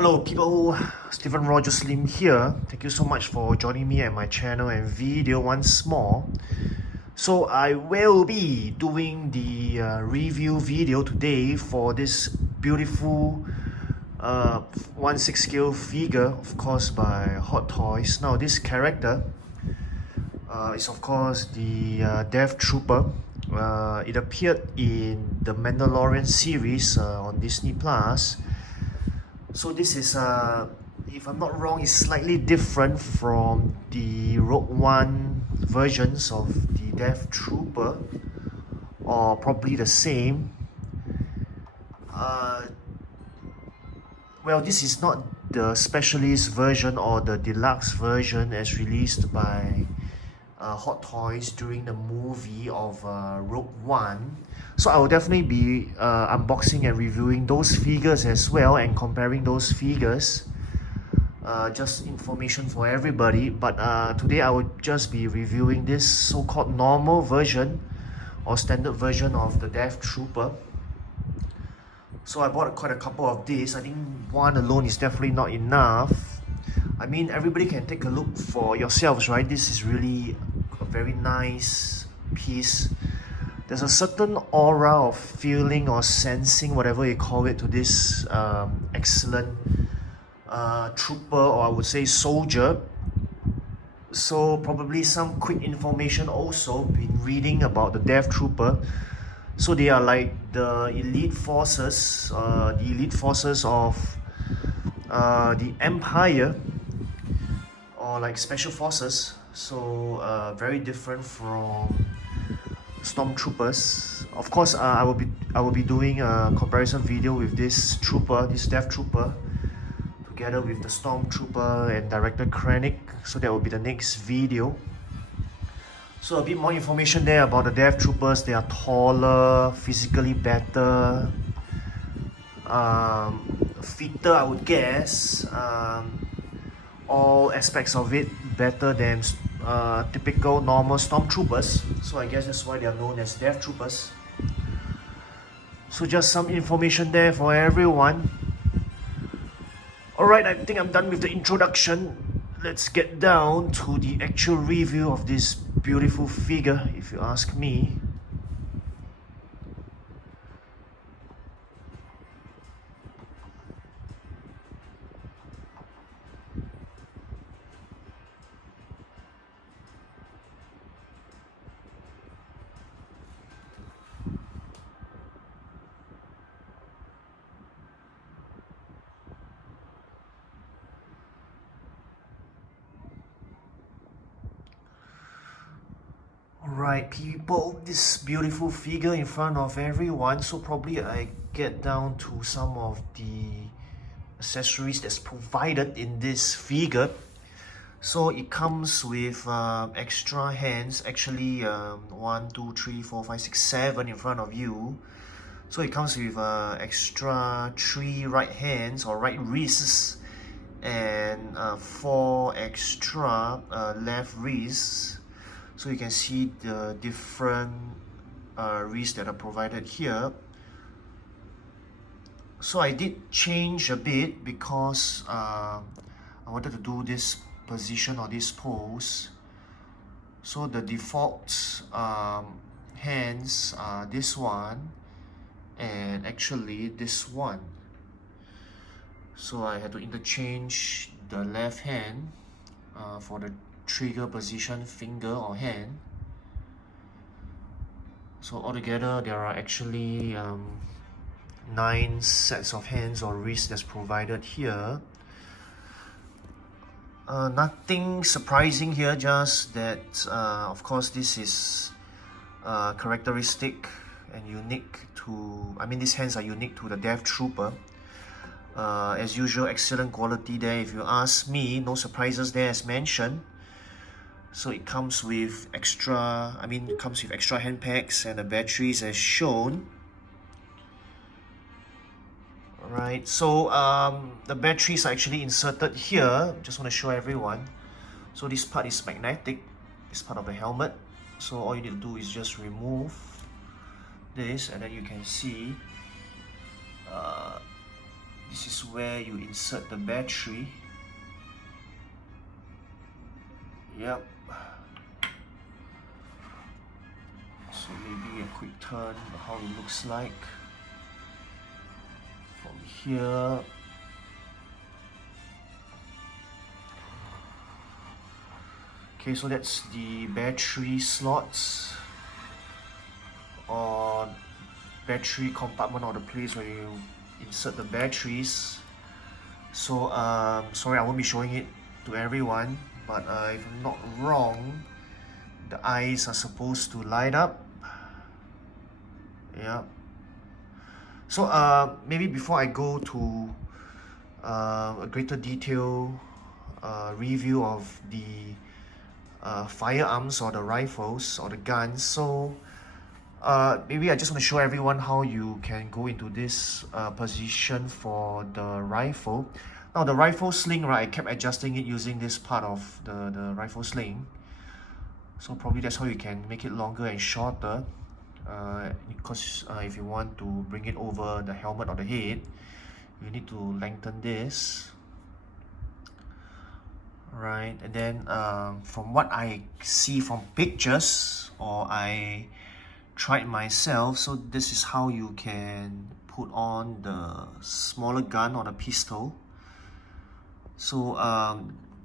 Hello people, Stephen Roger Slim here. Thank you so much for joining me at my channel and video once more. So I will be doing the review video today for this beautiful 1/6 scale figure, of course by Hot Toys. Now this character is of course the Death Trooper. It appeared in the Mandalorian series on Disney Plus. So this is, if I'm not wrong, is slightly different from the Rogue One versions of the Death Trooper, or probably the same. Well, this is not the specialist version or the deluxe version as released by Hot Toys during the movie of Rogue One. So I will definitely be unboxing and reviewing those figures as well and comparing those figures. Just information for everybody, but today I will just be reviewing this so-called normal version or standard version of the Death Trooper. So I bought quite a couple of these. I think one alone is definitely not enough. I mean, everybody can take a look for yourselves, right? This is really a very nice piece. There's a certain aura of feeling or sensing, whatever you call it, to this excellent trooper, or I would say soldier. So probably some quick information also, been reading about the Death Trooper. So they are like the elite forces of the Empire, or like special forces. So very different from Stormtroopers. Of course, I will be doing a comparison video with this trooper, this Death Trooper, together with the Stormtrooper and Director Krennic. So that will be the next video. So a bit more information there about the Death Troopers. They are taller, physically better, fitter, I would guess. All aspects of it better than typical normal Stormtroopers. So I guess that's why they are known as Death Troopers. So just some information there for everyone. Alright, I think I'm done with the introduction. Let's get down to the actual review of this beautiful figure, if you ask me. Alright people, this beautiful figure in front of everyone. So probably I get down to some of the accessories that's provided in this figure. So it comes with extra hands, actually 1, 2, 3, 4, 5, 6, 7 in front of you. So it comes with extra 3 right hands or right wrists and 4 extra left wrists. So you can see the different wrists that are provided here. So I did change a bit because I wanted to do this position or this pose. So the default hands are this one and actually this one. So I had to interchange the left hand for the trigger position finger or hand. So altogether there are actually 9 sets of hands or wrists that's provided here. Nothing surprising here, just that of course this is characteristic and unique to, I mean these hands are unique to the Death Trooper. As usual, excellent quality there if you ask me, no surprises there as mentioned. So it comes with extra, it comes with extra hand packs and the batteries as shown. Alright, so the batteries are actually inserted here. Just want to show everyone. So this part is magnetic, this part of the helmet. So all you need to do is just remove this and then you can see This is where you insert the battery. Yep. So maybe a quick turn of how it looks like from here. Okay, so that's the battery slots or battery compartment, or the place where you insert the batteries. So sorry, I won't be showing it to everyone, but if I'm not wrong, the eyes are supposed to light up. Yeah. So maybe before I go to a greater detail review of the firearms or the rifles or the guns, so maybe I just want to show everyone how you can go into this position for the rifle. Now the rifle sling, right, I kept adjusting it using this part of the rifle sling. So probably that's how you can make it longer and shorter, because if you want to bring it over the helmet or the head, you need to lengthen this. Right, and then from what I see from pictures, or I tried myself, so this is how you can put on the smaller gun or the pistol. So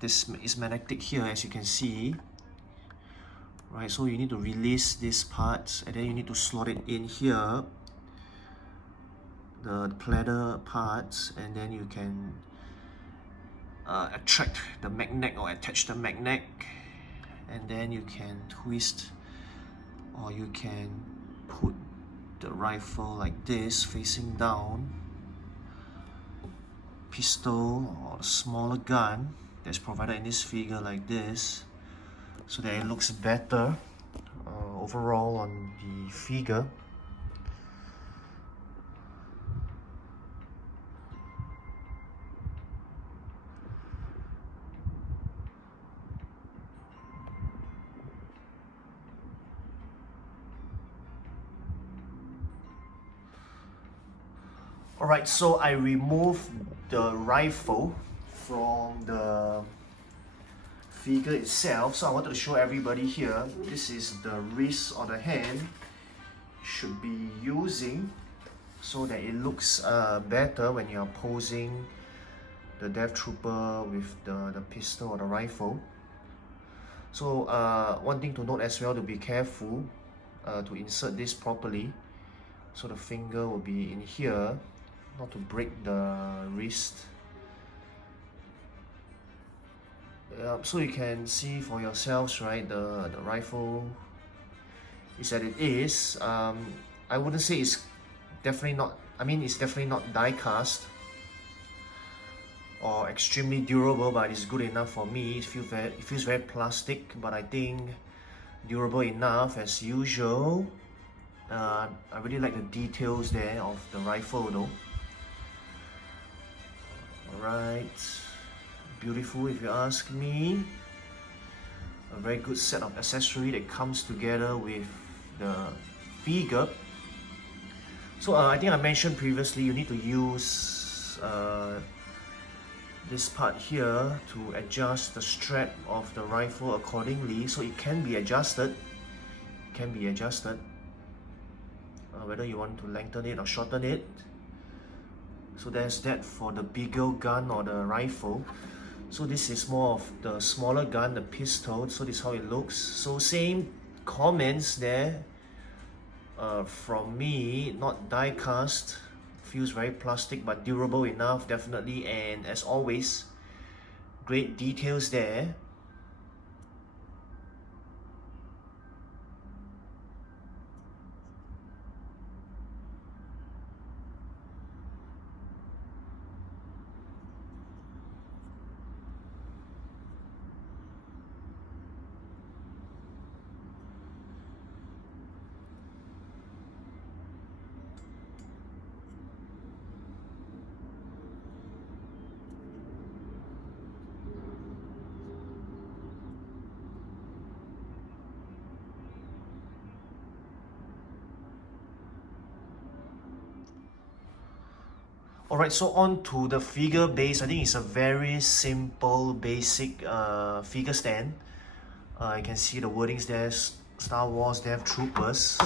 this is magnetic here, as you can see. Right, so you need to release this part, and then you need to slot it in here, the platter parts, and then you can attract the magnet or attach the magnet, and then you can twist, or you can put the rifle like this facing down, pistol or a smaller gun that's provided in this figure like this, so that it looks better overall on the figure. Alright, so I removed the rifle from the figure itself. So I wanted to show everybody here, this is the wrist or the hand should be using, so that it looks better when you're posing the Death Trooper with the pistol or the rifle. So one thing to note as well, to be careful to insert this properly. So the finger will be in here, not to break the wrist. So you can see for yourselves, right, the rifle is that it is. I wouldn't say it's definitely not, it's definitely not die cast or extremely durable, but it's good enough for me. It feels very plastic, but I think durable enough as usual. I really like the details there of the rifle though. Alright, beautiful if you ask me. A very good set of accessory that comes together with the figure. So I think I mentioned previously, you need to use this part here to adjust the strap of the rifle accordingly, so it can be adjusted. Whether you want to lengthen it or shorten it. So there's that for the bigger gun or the rifle. So this is more of the smaller gun, the pistol. So this is how it looks. So same comments there from me, not die cast, feels very plastic but durable enough, definitely, and as always, great details there. Alright, so on to the figure base. I think it's a very simple, basic figure stand. You can see the wordings there, Star Wars Death Troopers.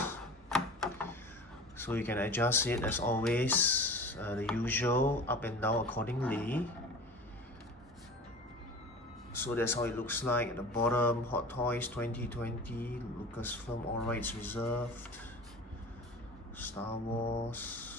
So you can adjust it as always, the usual, up and down accordingly. So that's how it looks like. At the bottom, Hot Toys 2020, Lucasfilm All Rights Reserved, Star Wars.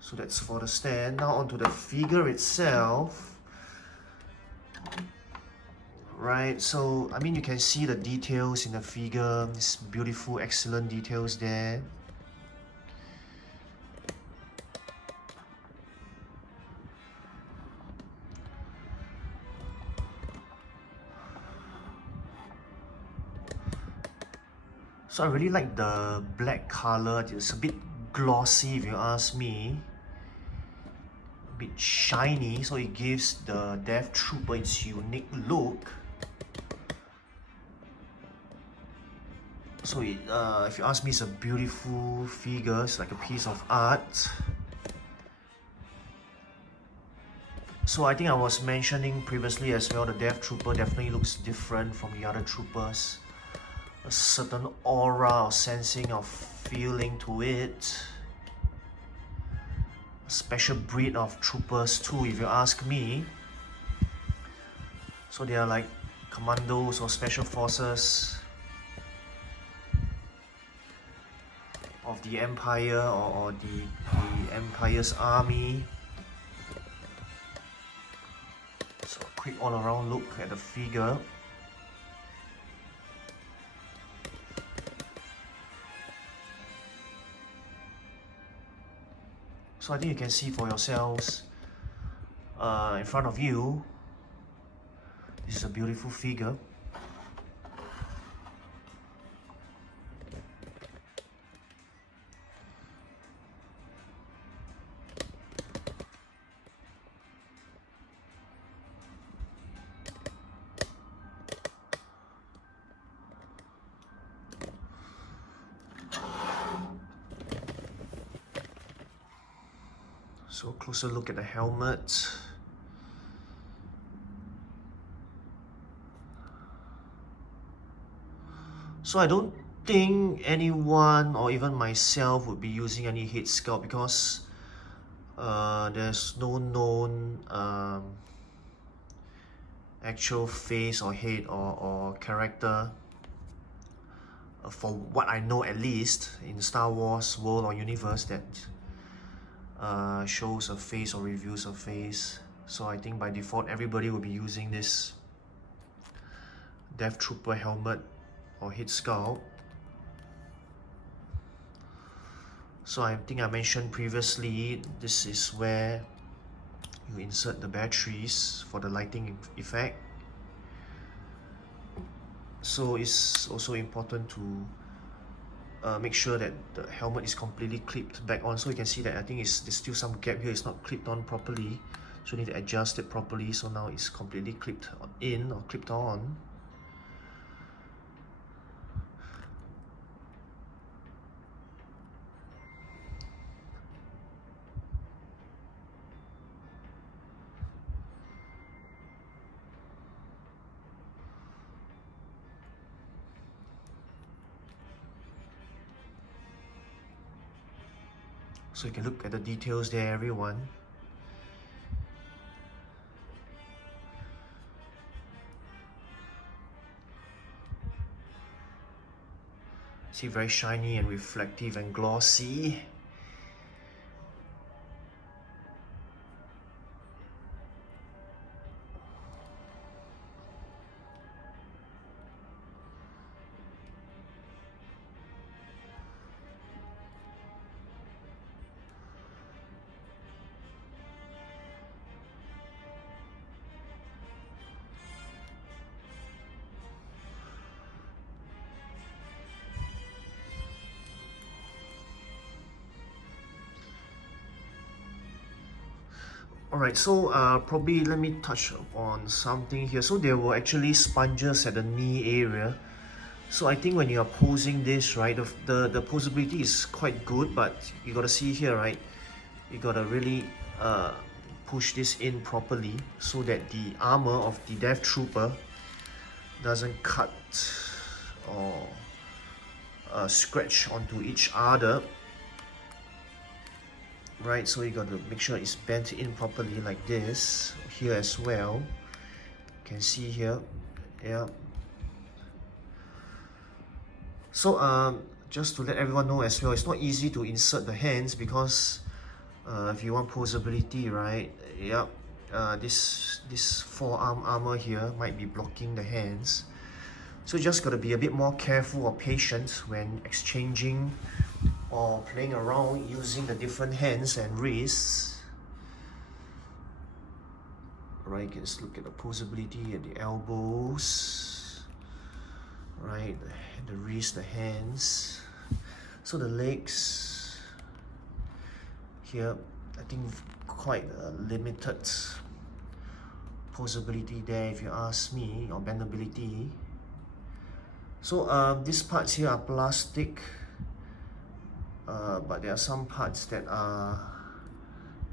So that's for the stand. Now onto the figure itself. Right, so I mean you can see the details in the figure. It's beautiful, excellent details there. So I really like the black color. It's a bit glossy if you ask me. A bit shiny, so it gives the Death Trooper its unique look. So if you ask me, it's a beautiful figure. It's like a piece of art. So I think I was mentioning previously as well, the Death Trooper definitely looks different from the other troopers. A certain aura or sensing of feeling to it. A special breed of troopers too, if you ask me. So they are like commandos or special forces of the Empire or the Empire's army. So a quick all-around look at the figure. So I think you can see for yourselves in front of you. This is a beautiful figure. So closer look at the helmet. So I don't think anyone or even myself would be using any head sculpt because there's no known actual face or head or character for what I know at least in Star Wars world or universe that shows a face or reviews a face. So I think by default everybody will be using this Death Trooper helmet or head sculpt. So I think I mentioned previously, this is where you insert the batteries for the lighting effect. So it's also important to make sure that the helmet is completely clipped back on. So you can see that I think there's still some gap here, it's not clipped on properly. So you need to adjust it properly. So now it's completely clipped in or clipped on. So you can look at the details there, everyone. See, very shiny and reflective and glossy. Alright, so probably let me touch on something here. So there were actually sponges at the knee area. So I think when you are posing this, right, the posability is quite good, but you gotta see here, right, you gotta really push this in properly so that the armor of the Death Trooper doesn't cut or scratch onto each other. Right, so you got to make sure it's bent in properly like this. Here as well, you can see here, yeah. So just to let everyone know as well, it's not easy to insert the hands because if you want posability, right, yeah, this forearm armor here might be blocking the hands. So you just got to be a bit more careful or patient when exchanging or playing around using the different hands and wrists. Right, you can just look at the posability at the elbows, right, the wrist, the hands. So the legs here, I think quite limited posability there if you ask me, or bendability. So these parts here are plastic, but there are some parts that are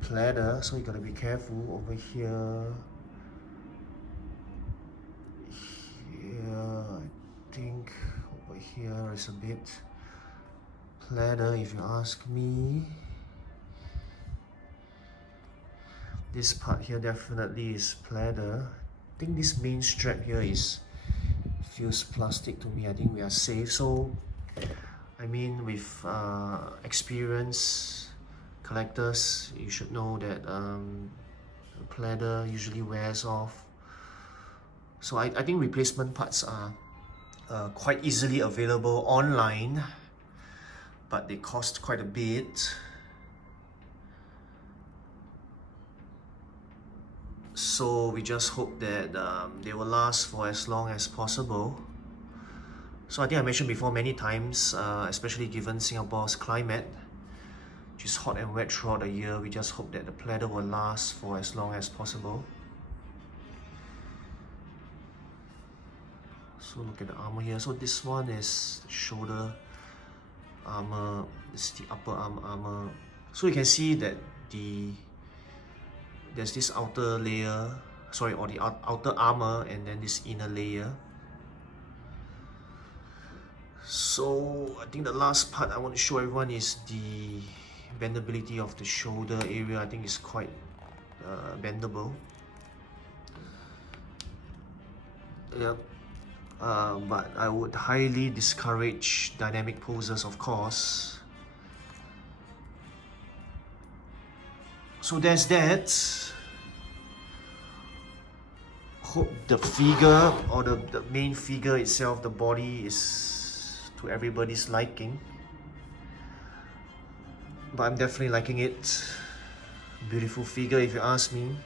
pleather, so you gotta be careful over here. Here, I think over here is a bit pleather if you ask me. This part here definitely is pleather. I think this main strap here feels plastic to me. I think we are safe. So I mean, with experienced collectors, you should know that pleather usually wears off. So I think replacement parts are quite easily available online, but they cost quite a bit. So we just hope that they will last for as long as possible. So I think I mentioned before many times, especially given Singapore's climate, which is hot and wet throughout the year, we just hope that the pleather will last for as long as possible. So look at the armor here. So this one is the shoulder armor, this is the upper arm armor. So you can see that there's this outer layer, sorry, or the outer armor, and then this inner layer. So I think the last part I want to show everyone is the bendability of the shoulder area. I think it's quite bendable. Yeah. But I would highly discourage dynamic poses, of course. So there's that. Hope the figure or the main figure itself, the body, is to everybody's liking. But I'm definitely liking it. Beautiful figure if you ask me.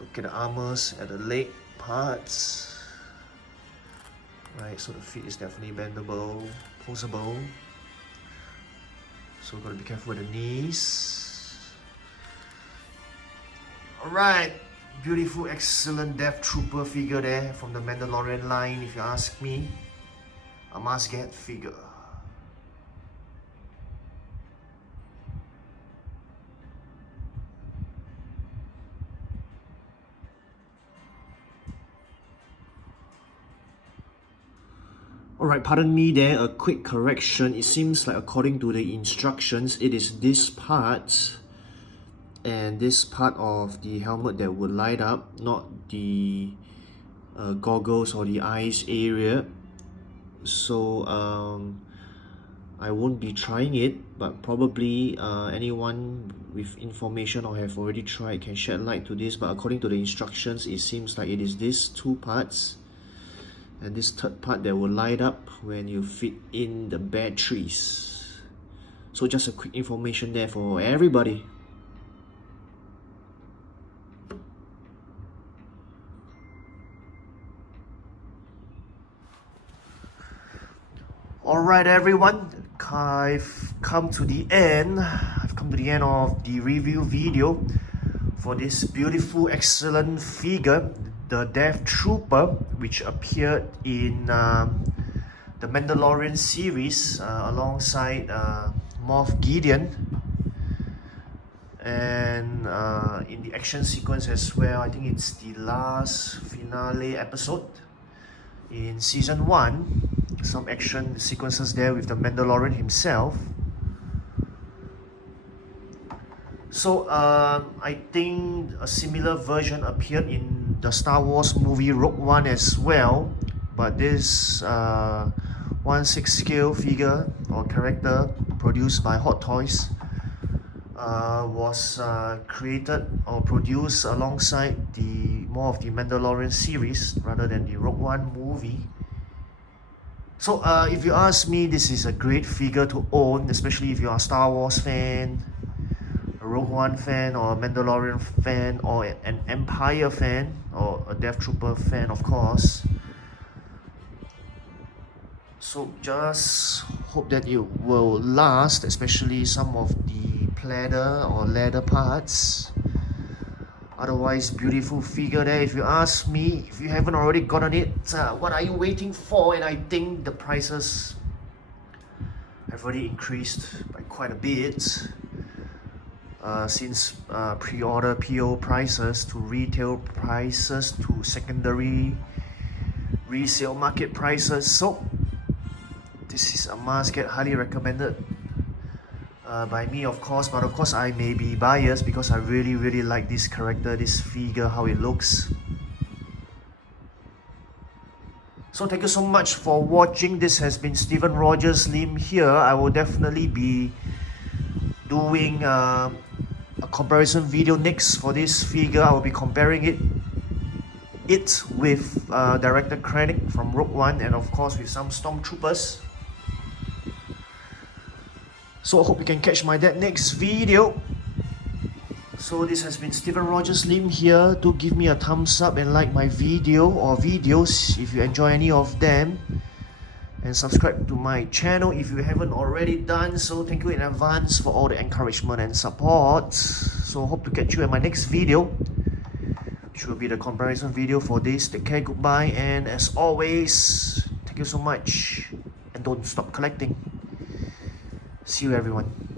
Look at the armors at the leg parts. Right, so the feet is definitely bendable, posable. So gotta be careful with the knees. Alright, beautiful, excellent Death Trooper figure there from the Mandalorian line, if you ask me. A must-get figure. Alright, pardon me there, a quick correction. It seems like according to the instructions, it is this part and this part of the helmet that would light up, not the goggles or the eyes area. So I won't be trying it, but probably anyone with information or have already tried can shed light to this. But according to the instructions, it seems like it is these two parts and this third part that will light up when you fit in the batteries. So just a quick information there for everybody. Alright everyone, I've come to the end. I've come to the end of the review video for this beautiful, excellent figure, the Death Trooper, which appeared in the Mandalorian series alongside Moff Gideon, and in the action sequence as well. I think it's the last finale episode in season 1. Some action sequences there with the Mandalorian himself. So I think a similar version appeared in the Star Wars movie Rogue One as well, but this 1/6 scale figure or character produced by Hot Toys was created or produced alongside the more of the Mandalorian series rather than the Rogue One movie. So if you ask me, this is a great figure to own, especially if you are a Star Wars fan, a Rogue One fan, or a Mandalorian fan, or an Empire fan, or a Death Trooper fan, of course. So just hope that it will last, especially some of the pleather or leather parts. Otherwise, beautiful figure there. If you ask me, if you haven't already gotten it, what are you waiting for? And I think the prices have already increased by quite a bit since pre-order PO prices to retail prices to secondary resale market prices. So this is a must get, highly recommended by me, of course, but of course I may be biased because I really like this character, this figure, how it looks. So thank you so much for watching. This has been Steven Rogers Lim here. I will definitely be doing a comparison video next for this figure. I will be comparing it with Director Krennic from Rogue One, and of course with some Stormtroopers. So I hope you can catch my next video. So this has been Steven Rogers Lim here. Do give me a thumbs up and like my video or videos if you enjoy any of them, and subscribe to my channel if you haven't already done so. Thank you in advance for all the encouragement and support. So hope to catch you in my next video, which will be the comparison video for this. Take care, goodbye, and as always, thank you so much, and don't stop collecting. See you everyone.